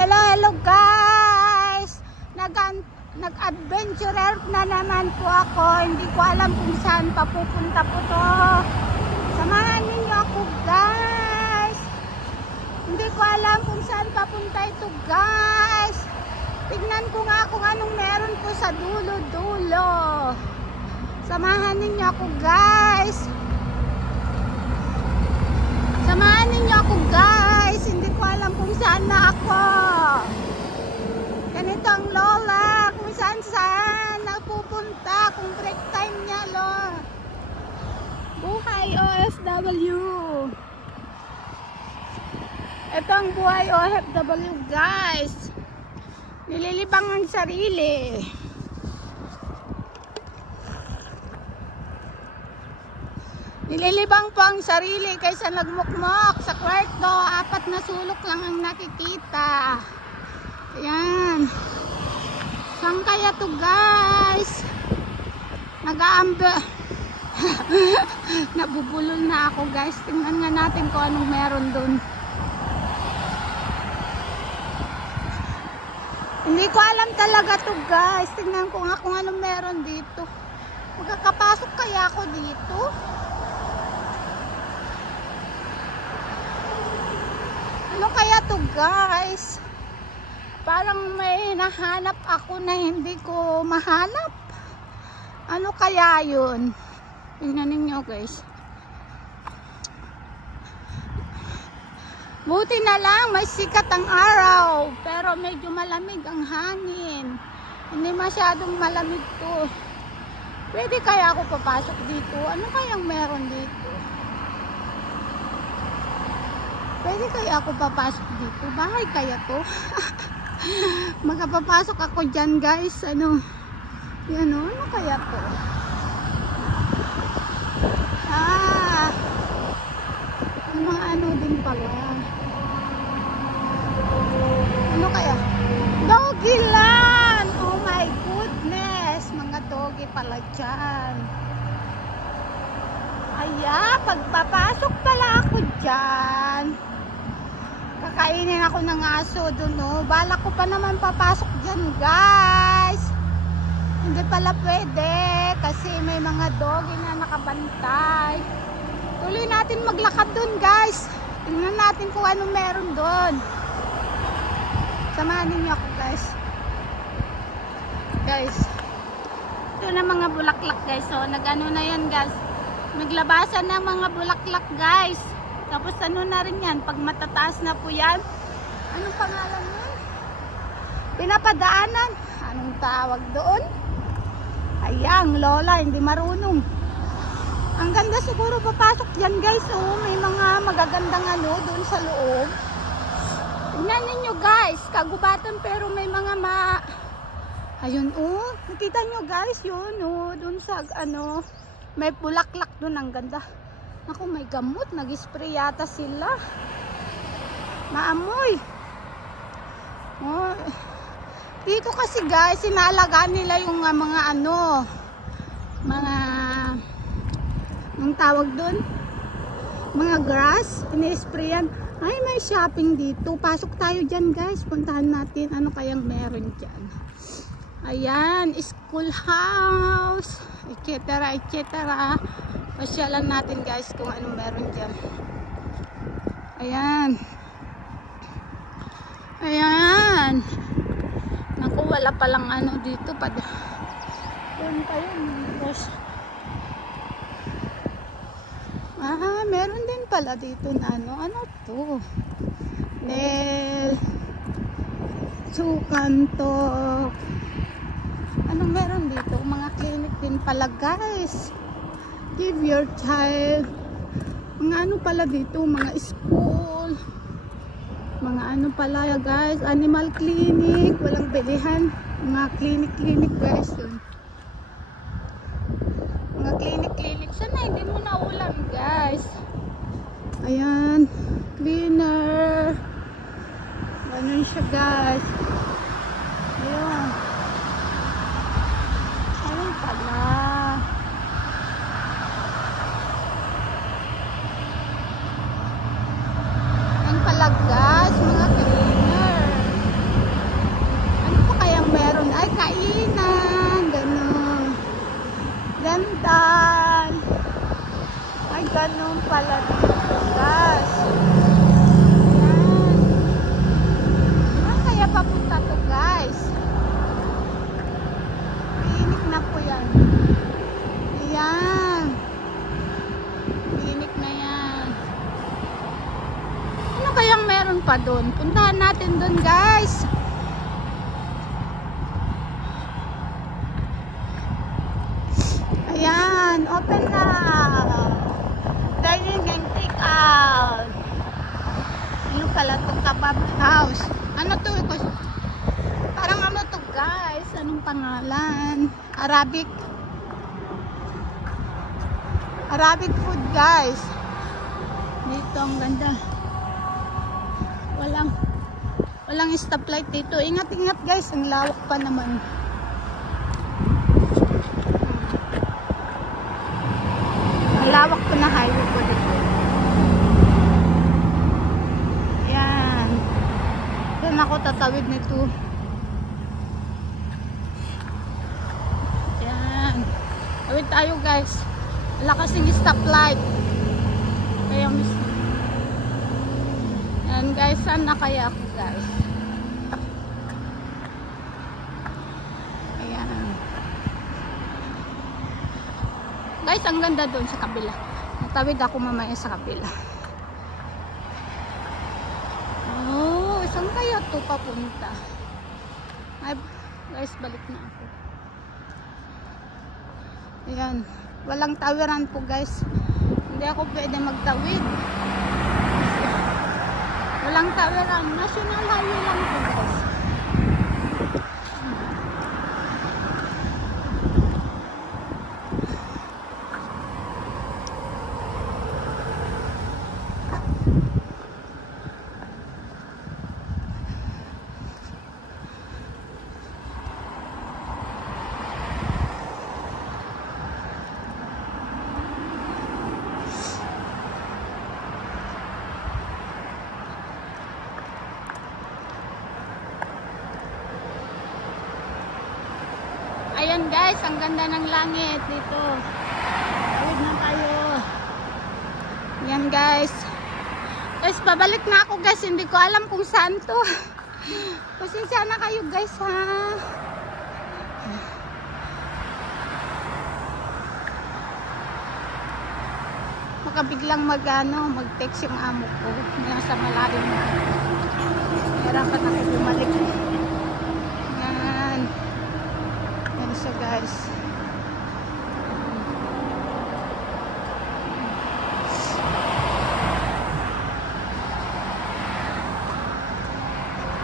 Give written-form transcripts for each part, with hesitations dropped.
Hello, hello guys! Nag-adventurer na naman po ako. Hindi ko alam kung saan papupunta po to. Samahan ninyo ako guys. Hindi ko alam kung saan papunta ito guys. Tignan ko nga kung anong meron po sa dulo-dulo. Samahan ninyo ako guys. Samahan ninyo ako guys. Hindi ko alam kung saan na ako. Ganito ang lola. Kung saan napupunta. Kung break time niya lola. Buhay OFW. Ito ang buhay OFW guys. Nililibang ang sarili. Nililibang po ang sarili kaysa nagmukmok sa kwarto. 4 na sulok lang ang nakikita. Ayan. Saan kaya to guys? Nag-aambe. Nabubulol na ako guys. Tingnan nga natin kung anong meron dun. Hindi ko alam talaga to guys. Tingnan ko nga kung anong meron dito. Magkakapasok kaya ako dito? Ano kaya to guys? Parang may nahanap ako na hindi ko mahanap. Ano kaya yun? Tingnan ninyo guys. Buti na lang may sikat ang araw. Pero medyo malamig ang hangin. Hindi masyadong malamig to. Pwede kaya ako papasok dito? Ano kayang meron dito? Pwede kaya ako papasok dito? Bahay kaya to? Magpapasok ako dyan guys. Ano? Yan o. Ano kaya to? Mga ano din pala. Ano kaya? Doggy land! Oh my goodness! Mga doggy pala dyan. Ayan, pagpapasok pala ako dyan. Kakainin ako ng aso dun, no? Balak ko pa naman papasok dyan, guys. Hindi pala pwede kasi may mga doggy na nakabantay. Tuloy natin maglakad dun, guys. Tingnan natin kung ano meron dun. Samahan niyo ako, guys. Guys. Ito na mga bulaklak, guys. So, nag-ano na yan, guys. Naglabasan na mga bulaklak, guys. Tapos ano na rin yan, pag matataas na po yan, anong pangalan yan? Pinapadaanan. Anong tawag doon? Ayang, lola, hindi marunong. Ang ganda siguro papasok dyan guys. Oh, may mga magagandang ano doon sa loob. Tingnan ninyo guys, kagubatan pero may mga ayun oh, nakita nyo guys yun oh, doon sa ano, may bulaklak doon, ang ganda. Ako, may gamot. Nag-spray yata sila. Maamoy. Oh. Dito kasi guys, inaalagaan nila yung mga ano, mga, anong tawag doon? Mga grass. Ini-sprayan. Ay, may shopping dito. Pasok tayo dyan guys. Puntahan natin. Ano kayang meron dyan? Ayan. Schoolhouse. Etc. etc. Pasyalan natin guys kung anong meron dyan. Ayan. Ayan. Naku, wala palang ano dito. Yun pa yun. Meron din pala dito na ano. Ano to? Nel. Sukantok. Anong meron dito? Mga clinic din pala guys. Give your child. Mga ano pala dito, mga school, mga ano pala guys, animal clinic, walang bilihan, mga clinic guys yun. Mga clinic sana hindi mo na ulam guys. Ayan, cleaner, ganun siya guys. Ayan, ayun pala. Pala guys, mga cleaner. pala dito, guys. Ayan. Saan kaya papunta to, guys? Pinik na po yan. Ayan. Pinik na yan. Ano kayang meron pa doon? Puntahan natin doon, guys. Ayan, open na. Dining and take out. Ano pala itong kebab house? Ano to? Parang ano to, guys? Anong pangalan? Arabic. Arabic food, guys. Dito ang ganda. Walang stoplight dito. Ingat-ingat, guys. Ang lawak pa naman. Lawak ko na highway ko dito. Yan. Doon ako tatawid nito. Yan. Tawid tayo, guys. Wala kasing stoplight. Kaya mismo. Yan, guys. Saan na kaya ako, guys? Guys, ang ganda doon sa kabila. Natawid ako mamaya sa kabila. Oh, saan kaya ito papunta? Ay, guys, balik na ako. Ayan. Walang tawiran po, guys. Hindi ako pwede magtawid. Walang tawiran. National highway lang po, guys. Ayan, guys, ang ganda ng langit dito. Tawid na tayo. Ayan, guys. Guys, pabalik na ako, guys. Hindi ko alam kung saan to. Pasensya na kayo, guys, ha. Makabiglang mag-text yung amo ko. Nasa malalim na. Hirapan ako bumalik. Ayan. Ayan siya, guys.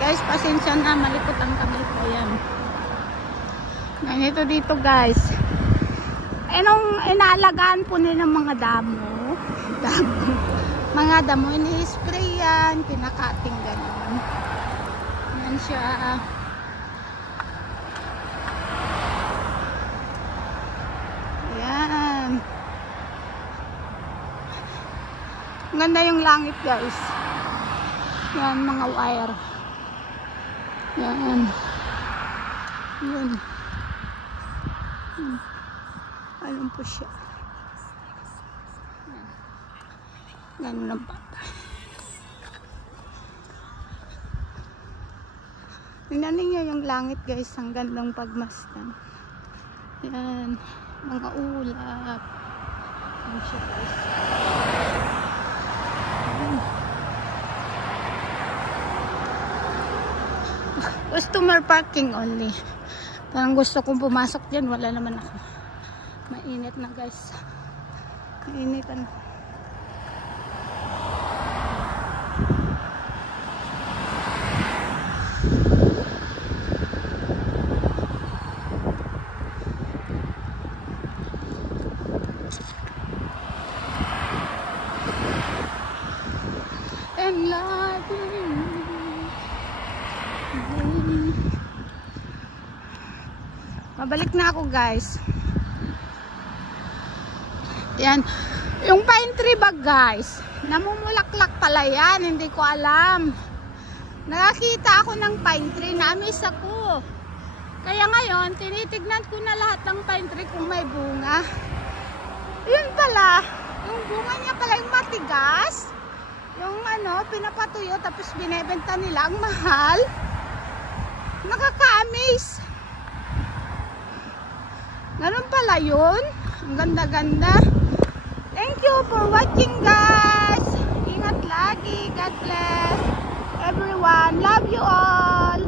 Guys, pasensya na. Malikot ang kamay ko. Ayan. Ganito dito, guys. Nung inaalagaan po nila mga damo. Mga damo, ini-spray yan, pinakating gano'n. Yan siya. Yan. Ganda yung langit, guys. Yan, mga wire. Yan. Yan. Alam po siya. Ganun ang bata. Tingnan niyo yung langit, guys. Ang gandang pagmasdan. Yan. Mga ulap. Yan siya, guys. Customer parking only. Parang gusto kong pumasok dyan. Wala naman ako. Mainit na, guys. Mainitan. Mabalik na ako, guys. Yan. Yung pine tree bag, guys. Namumulaklak pala yan. Hindi ko alam. Nakakita ako ng pine tree. Na-miss ako. Kaya ngayon, tinitignan ko na lahat ng pine tree kung may bunga. Yun pala. Yung bunga niya pala yung matigas. Yung ano, pinapatuyo tapos binebenta nila. Ang mahal. Nakaka-amaze. Ganun pala yun. Ang ganda-ganda. Thank you for watching, guys. Ingat lagi. God bless everyone. Love you all.